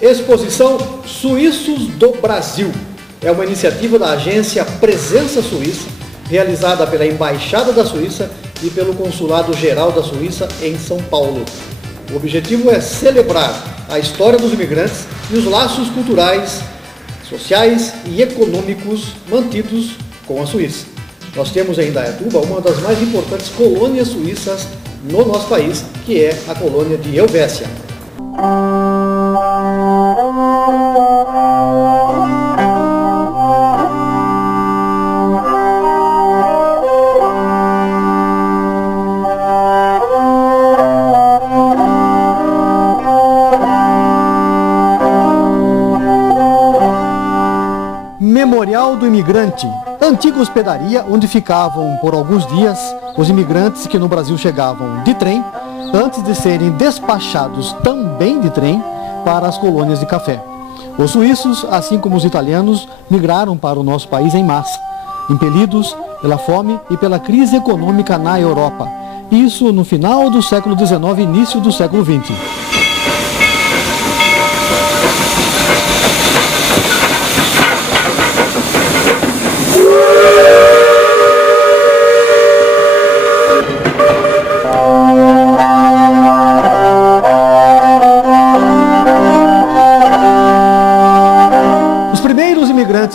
Exposição Suíços do Brasil. É uma iniciativa da agência Presença Suíça, realizada pela Embaixada da Suíça e pelo Consulado Geral da Suíça em São Paulo. O objetivo é celebrar a história dos imigrantes e os laços culturais, sociais e econômicos mantidos com a Suíça. Nós temos em Indaiatuba uma das mais importantes colônias suíças no nosso país, que é a colônia de Helvécia. Memorial do Imigrante, antiga hospedaria onde ficavam por alguns dias os imigrantes que no Brasil chegavam de trem, antes de serem despachados também de trem para as colônias de café. Os suíços, assim como os italianos, migraram para o nosso país em massa, impelidos pela fome e pela crise econômica na Europa. Isso no final do século XIX e início do século XX.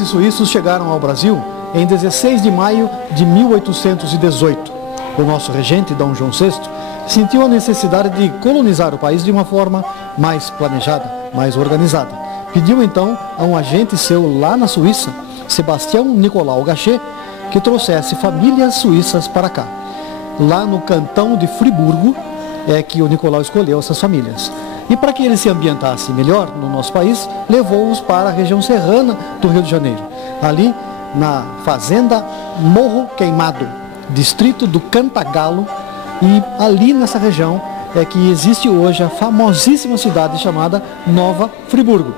Os suíços chegaram ao Brasil em 16 de maio de 1818. O nosso regente, Dom João VI, sentiu a necessidade de colonizar o país de uma forma mais planejada, mais organizada. Pediu então a um agente seu lá na Suíça, Sebastião Nicolau Gachet, que trouxesse famílias suíças para cá. Lá no cantão de Friburgo é que o Nicolau escolheu essas famílias. E para que eles se ambientassem melhor no nosso país, levou-os para a região serrana do Rio de Janeiro. Ali, na fazenda Morro Queimado, distrito do Cantagalo, e ali nessa região é que existe hoje a famosíssima cidade chamada Nova Friburgo.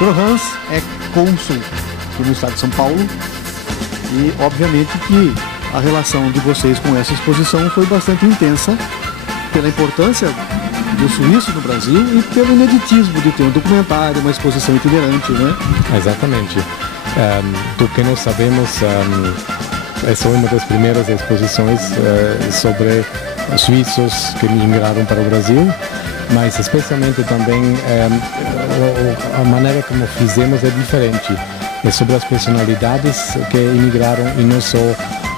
O Hans é cônsul aqui no estado de São Paulo. E, obviamente, que a relação de vocês com essa exposição foi bastante intensa pela importância do suíço no Brasil e pelo ineditismo de ter um documentário, uma exposição itinerante, né? Exatamente. Do que nós sabemos, essa é uma das primeiras exposições sobre os suíços que migraram para o Brasil, mas especialmente também a maneira como fizemos é diferente. É sobre as personalidades que imigraram e não só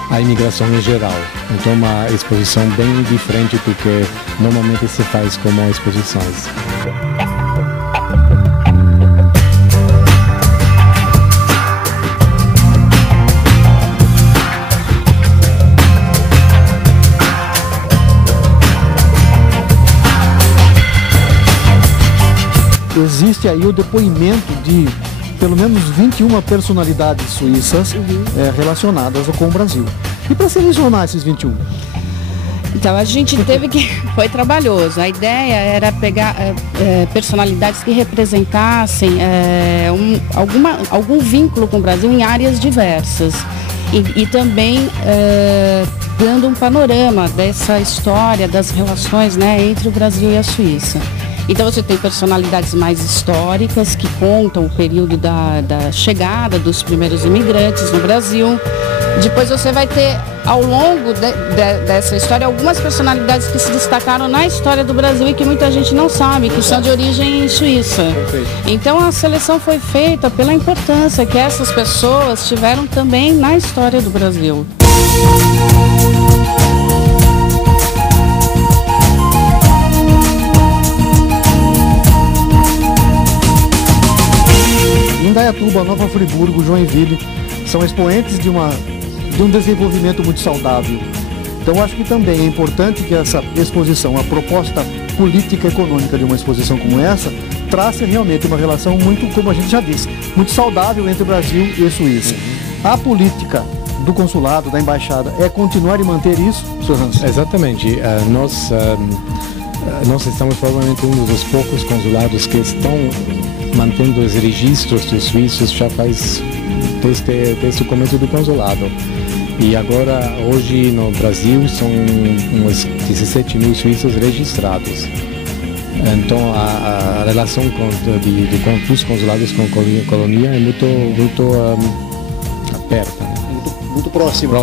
a imigração em geral. Então, uma exposição bem diferente do que normalmente se faz como exposições. Existe aí o depoimento de pelo menos 21 personalidades suíças relacionadas com o Brasil. E para selecionar esses 21? Então a gente teve que... Foi trabalhoso. A ideia era pegar personalidades que representassem algum vínculo com o Brasil em áreas diversas. E também dando um panorama dessa história, das relações, né, entre o Brasil e a Suíça. Então você tem personalidades mais históricas que contam o período da chegada dos primeiros imigrantes no Brasil. Depois você vai ter, ao longo dessa história, algumas personalidades que se destacaram na história do Brasil e que muita gente não sabe, que são de origem suíça. Então a seleção foi feita pela importância que essas pessoas tiveram também na história do Brasil. Indaiatuba, Nova Friburgo, Joinville são expoentes de um desenvolvimento muito saudável. Então acho que também é importante que essa exposição, a proposta política e econômica de uma exposição como essa, traça realmente uma relação muito, como a gente já disse, muito saudável entre Brasil e Suíça. A política do consulado, da embaixada, é continuar e manter isso, Sr. Hans? Exatamente. Nós estamos provavelmente um dos poucos consulados que estão mantendo os registros dos suíços já faz desde o começo do consulado. E agora, hoje no Brasil, são uns 17 mil suíços registrados. Então a relação dos consulados com a colonia é muito aperta, né? Muito próxima.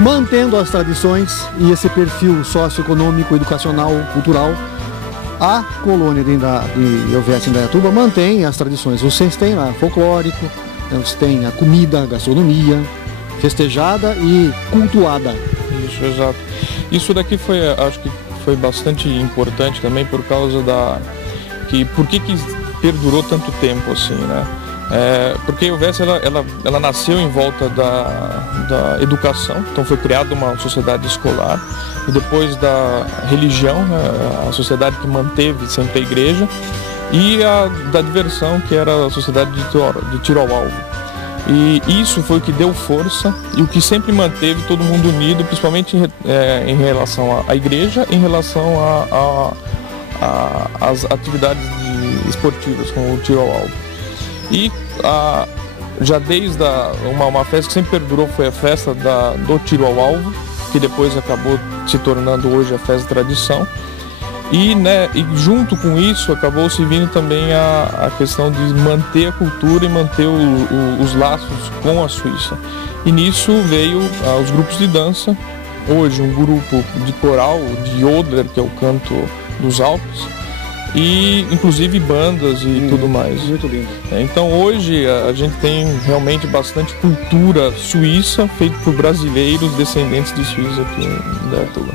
Mantendo as tradições e esse perfil socioeconômico, educacional, cultural, a colônia de Elvete, Indaiatuba, mantém as tradições. Vocês têm lá folclórico, vocês têm a comida, a gastronomia, festejada e cultuada. Isso, exato. Isso daqui acho que foi bastante importante também por causa por que perdurou tanto tempo assim, né? Porque a Elvete ela nasceu em volta da educação, então foi criada uma sociedade escolar, e depois da religião, né, a sociedade que manteve sempre a igreja, e da diversão, que era a sociedade de tiro ao alvo. E isso foi o que deu força e o que sempre manteve todo mundo unido, principalmente em relação à igreja, em relação às atividades esportivas, como o tiro ao alvo. E já desde uma festa que sempre perdurou foi a festa do tiro ao alvo, que depois acabou se tornando hoje a festa tradição. E junto com isso acabou se vindo também a questão de manter a cultura e manter os laços com a Suíça. E nisso veio os grupos de dança, hoje um grupo de coral, de Jodler, que é o canto dos Alpes, e inclusive bandas e tudo mais. Muito lindo. Então hoje a gente tem realmente bastante cultura suíça feita por brasileiros descendentes de suíços aqui em Indaiatuba.